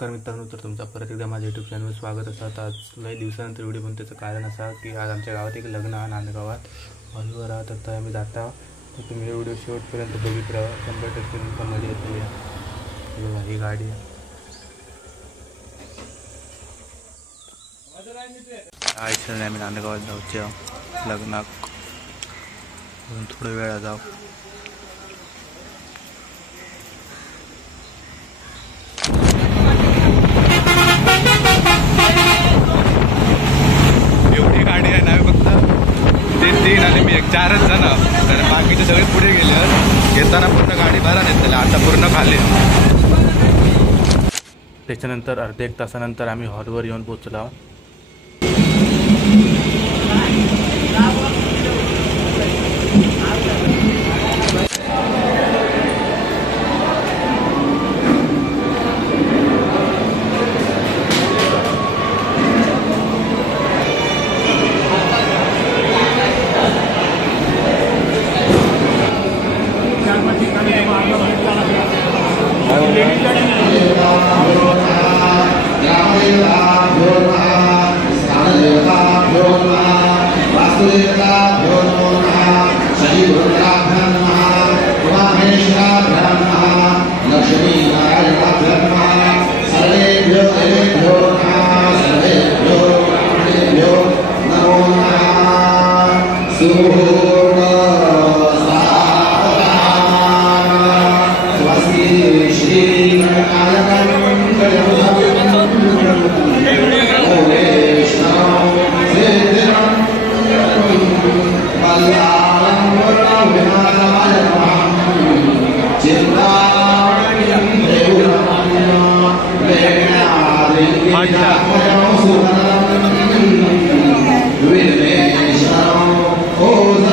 नमस्कार मित्रांनो, तर तुमचा परत एकदा माझ्या यूट्यूब चॅनलवर स्वागत असतात। आज लई दिवसानंतर व्हिडिओ बनतो। त्याचं कारण असं की आज आमच्या गावात एक लग्न आहे, नांदगावात हॉलवर राहत तर आम्ही जाता। तर तुम्ही व्हिडिओ शेवटपर्यंत बघित राहा, 100% तुमका मजा येते। बघा ही गाडी आहे, आम्ही नांदगावात जाऊच्या लग्नाक थोडा वेळा जाऊ। एवढी गाडी आहे ना, फक्त तीन आणि मी एक 4च जण, तर बाकीचे सगळे पुढे गेले। घेताना पूर्ण गाडी भरा नेतले, आता पूर्ण खाली। त्याच्यानंतर अर्ध्या एक तासानंतर आम्ही हॉलवर येऊन पोहोचलो। Oh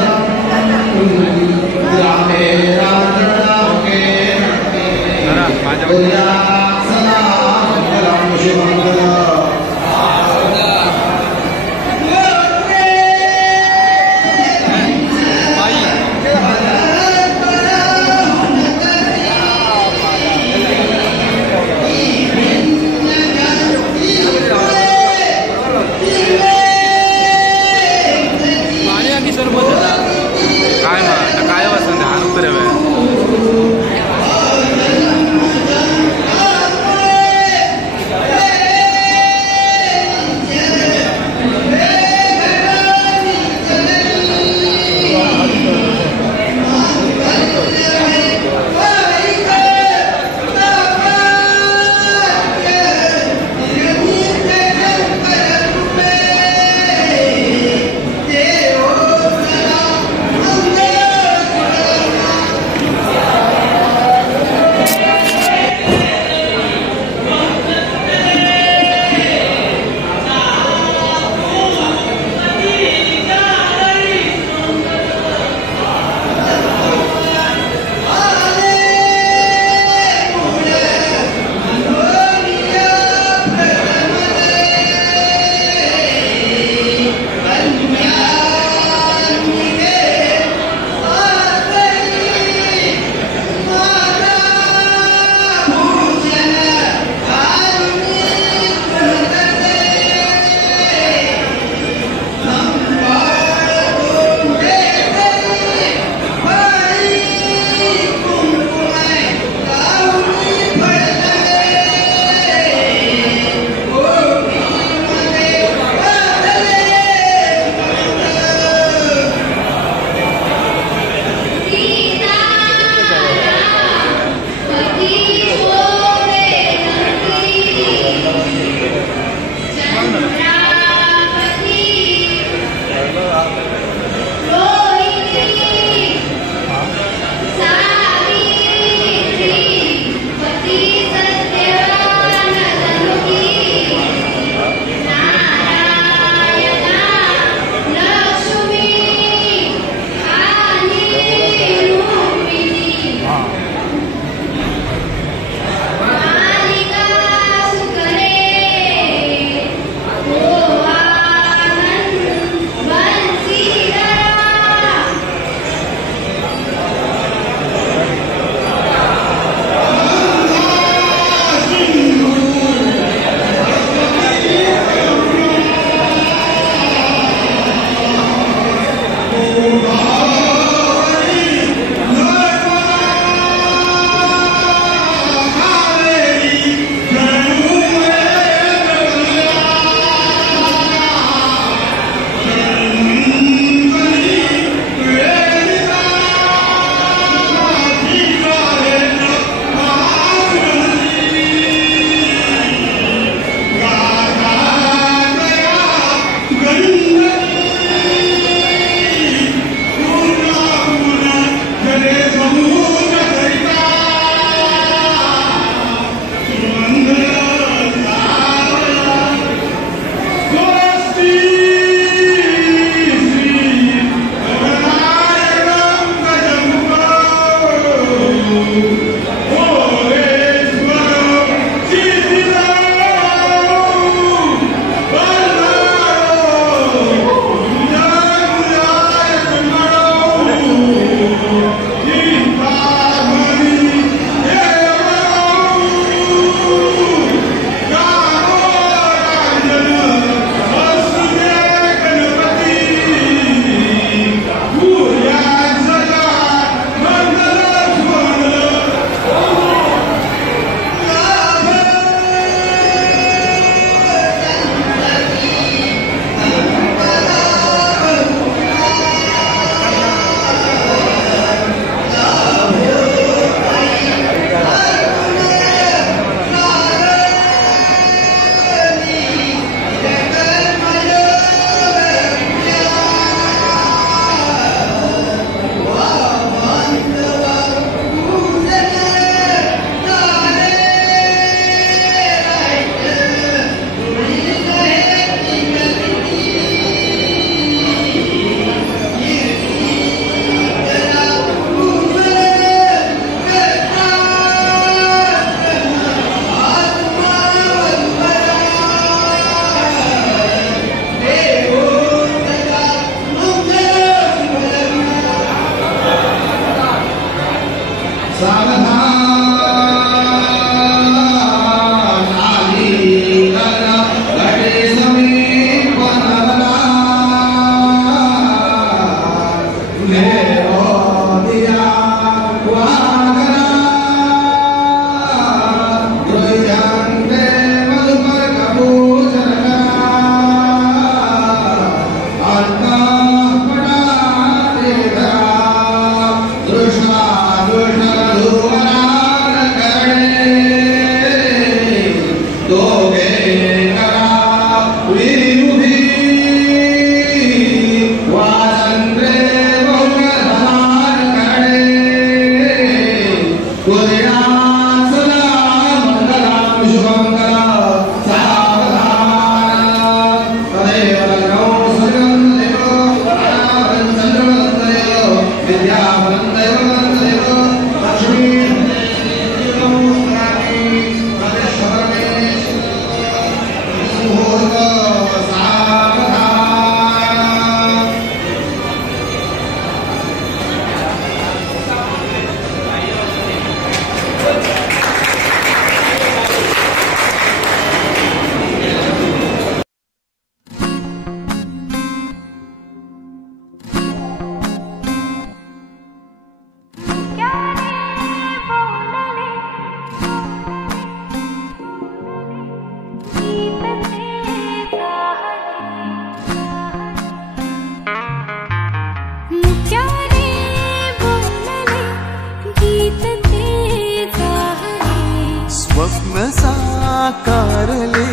स्वप्न साकारले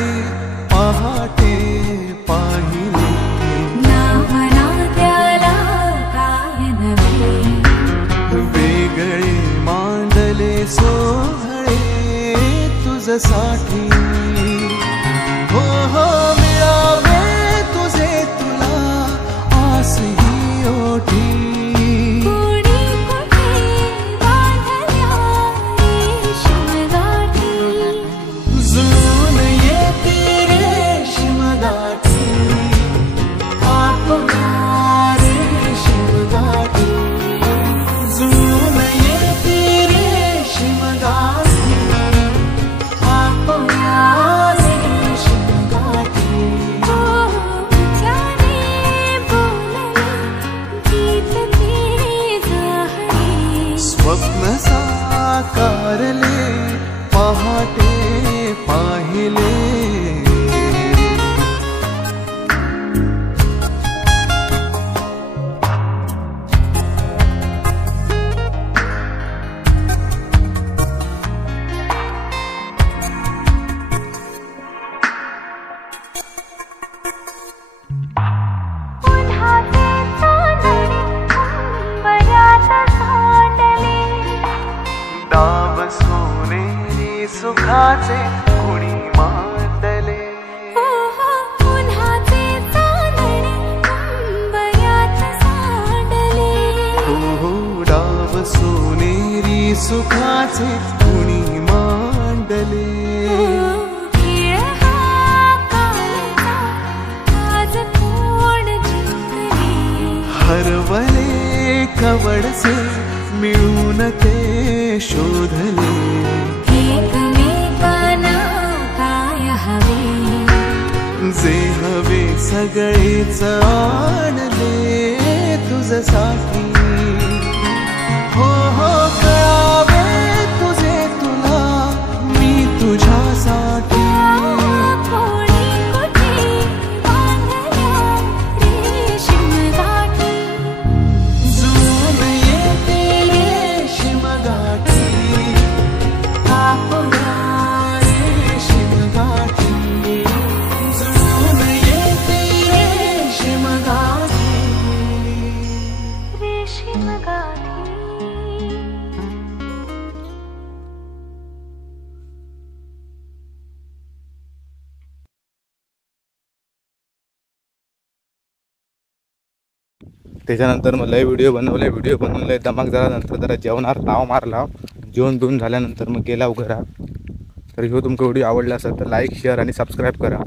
पहाटे पाहिले नावना त्याला काय नवे वेगळे मांडले सोहळे तुझसाठी हो हो मिळावे तुझे तुला आस ही ओठी स्वप्न साकारले पहाटे पाहिले डाव सोनेरी सुखाचे कुणी मांडले हो डाव सोनेरी सुखाचे कुणी मांडले हरवले कवडसे मिळून ते शोधले एकमेकांना काय हवे जे हवे सगळेच आणले तुझसाठी हो हो कळावे तुझे तुला मी तुझ्यासाठी त्याच्यानंतर मग लय व्हिडिओ बनवले धमाक झाल्यानंतर जरा जेवणार ताव मारला जेवण बिवून झाल्यानंतर मग गेला घरात. तर ह्यो तुमका व्हिडिओ आवडला असेल तर लाईक शेअर आणि सबस्क्राईब करा.